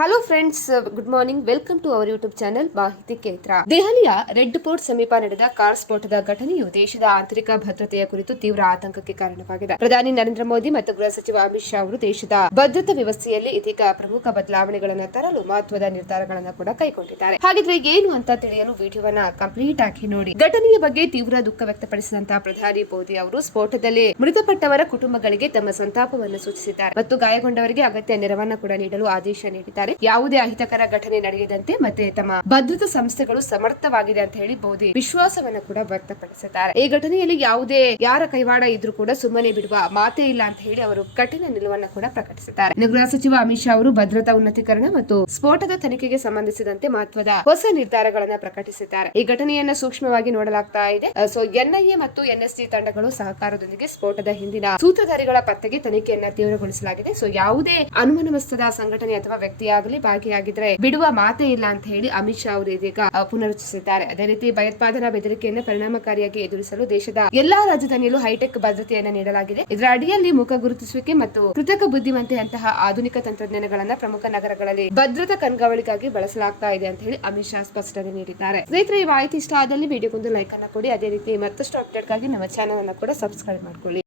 Hello friends, good morning. Welcome to our YouTube channel ಮಾಹಿತಿ ಕೇಂದ್ರ. ದೆಹಲಿಯ ರೆಡ್ ಫೋರ್ಟ್ ಸಮೀಪ ನಡೆದ ಕಾರ್ ಸ್ಫೋಟದ ಘಟನೆಯು ದೇಶದ ಆಂತರಿಕ ಭದ್ರತೆಯ ಕುರಿತು ತೀವ್ರ ಆತಂಕಕ್ಕೆ ಕಾರಣವಾಗಿದೆ. ಪ್ರಧಾನಿ ನರೇಂದ್ರ ಮೋದಿ ಮತ್ತು ಗೃಹ ಸಚಿವ ಅಮಿತ್ ಶಾ ಅವರು ದೇಶದ ಭದ್ರತಾ ವ್ಯವಸ್ಥೆಯಲ್ಲಿ ಇದೀಗ ಪ್ರಮುಖ ಬದಲಾವಣೆಗಳನ್ನು ತರಲು ಮಹತ್ವದ ನಿರ್ಧಾರಗಳನ್ನು ಕೂಡ ಕೈಗೊಂಡಿದ್ದಾರೆ. ಹಾಗಿದ್ರೆ ಏನು ಅಂತ ತಿಳಿಯಲು ವಿಡಿಯೋವನ್ನ ಕಂಪ್ಲೀಟ್ ಆಗಿ ನೋಡಿ. ಘಟನೆಯ ಬಗ್ಗೆ ತೀವ್ರ ದುಃಖ ವ್ಯಕ್ತಪಡಿಸಿದಂತಹ ಪ್ರಧಾನಿ ಮೋದಿ ಅವರು ಸ್ಫೋಟದಲ್ಲಿ ಮೃತಪಟ್ಟವರ ಕುಟುಂಬಗಳಿಗೆ ತಮ್ಮ ಸಂತಾಪವನ್ನು ಸೂಚಿಸಿದ್ದಾರೆ ಮತ್ತು ಗಾಯಗೊಂಡವರಿಗೆ ಅಗತ್ಯ ನೆರವನ್ನ ಕೂಡ ನೀಡಲು ಆದೇಶ ನೀಡಿದ್ದಾರೆ. ಯಾವುದೇ ಅಹಿತಕರ ಘಟನೆ ನಡೆಯದಂತೆ ಮತ್ತೆ ತಮ್ಮ ಭದ್ರತಾ ಸಂಸ್ಥೆಗಳು ಸಮರ್ಥವಾಗಿದೆ ಅಂತ ಹೇಳಿ ಮೋದಿ ವಿಶ್ವಾಸವನ್ನು ಕೂಡ ವ್ಯಕ್ತಪಡಿಸಿದ್ದಾರೆ. ಈ ಘಟನೆಯಲ್ಲಿ ಯಾವುದೇ ಯಾರ ಕೈವಾಡ ಇದ್ರೂ ಕೂಡ ಸುಮ್ಮನೆ ಬಿಡುವ ಮಾತೇ ಇಲ್ಲ ಅಂತ ಹೇಳಿ ಅವರು ಕಠಿಣ ನಿಲುವನ್ನು ಕೂಡ ಪ್ರಕಟಿಸಿದ್ದಾರೆ. ಗೃಹ ಸಚಿವ ಅಮಿತ್ ಶಾ ಅವರು ಭದ್ರತಾ ಉನ್ನತೀಕರಣ ಮತ್ತು ಸ್ಫೋಟದ ತನಿಖೆಗೆ ಸಂಬಂಧಿಸಿದಂತೆ ಮಹತ್ವದ ಹೊಸ ನಿರ್ಧಾರಗಳನ್ನ ಪ್ರಕಟಿಸಿದ್ದಾರೆ. ಈ ಘಟನೆಯನ್ನ ಸೂಕ್ಷ್ಮವಾಗಿ ನೋಡಲಾಗ್ತಾ ಇದೆ. ಎನ್ಐಎ ಮತ್ತು ಎನ್ಎಸ್ಜಿ ತಂಡಗಳು ಸಹಕಾರದೊಂದಿಗೆ ಸ್ಫೋಟದ ಹಿಂದಿನ ಸೂತ್ರಧಾರಿಗಳ ಪತ್ತೆಗೆ ತನಿಖೆಯನ್ನ ತೀವ್ರಗೊಳಿಸಲಾಗಿದೆ. ಯಾವುದೇ ಅನುಮಾನಾಸ್ಪದ ಸಂಘಟನೆ ಅಥವಾ ವ್ಯಕ್ತಿಯಾಗಲಿ ಭಾಗಿಯಾಗಿದ್ರೆ ಬಿಡುವ ಮಾತೇ ಇಲ್ಲ ಅಂತ ಹೇಳಿ ಅಮಿತ್ ಶಾ ಅವರು ಇದೀಗ ಪುನರುಚ್ಚರಿಸಿದ್ದಾರೆ. ಅದೇ ರೀತಿ ಭಯೋತ್ಪಾದನಾ ಬೆದರಿಕೆಯನ್ನು ಪರಿಣಾಮಕಾರಿಯಾಗಿ ಎದುರಿಸಲು ದೇಶದ ಎಲ್ಲಾ ರಾಜಧಾನಿಯಲ್ಲೂ ಹೈಟೆಕ್ ಭದ್ರತೆಯನ್ನು ನೀಡಲಾಗಿದೆ. ಇದರ ಅಡಿಯಲ್ಲಿ ಮುಖ ಗುರುತಿಸುವಿಕೆ ಮತ್ತು ಕೃತಕ ಬುದ್ಧಿಮತ್ತೆಯಂತಹ ಆಧುನಿಕ ತಂತ್ರಜ್ಞಾನಗಳನ್ನ ಪ್ರಮುಖ ನಗರಗಳಲ್ಲಿ ಭದ್ರತಾ ಕಣ್ಗಾವಲಿಗಾಗಿ ಬಳಸಲಾಗ್ತಾ ಇದೆ ಅಂತ ಹೇಳಿ ಅಮಿತ್ ಶಾ ಸ್ಪಷ್ಟನೆ ನೀಡಿದ್ದಾರೆ. ಸ್ನೇಹಿತರೆ, ಈ ಮಾಹಿತಿ ಇಷ್ಟ ಆದಲ್ಲಿ ವಿಡಿಯೋಗೊಂದು ಲೈಕ್ ಅನ್ನ ಕೊಡಿ. ಅದೇ ರೀತಿ ಮತ್ತಷ್ಟು ಅಪ್ಡೇಟ್ ಗಾಗಿ ನಮ್ಮ ಚಾನೆಲ್ ಅನ್ನು ಕೂಡ ಸಬ್ಸ್ಕ್ರೈಬ್ ಮಾಡ್ಕೊಳ್ಳಿ.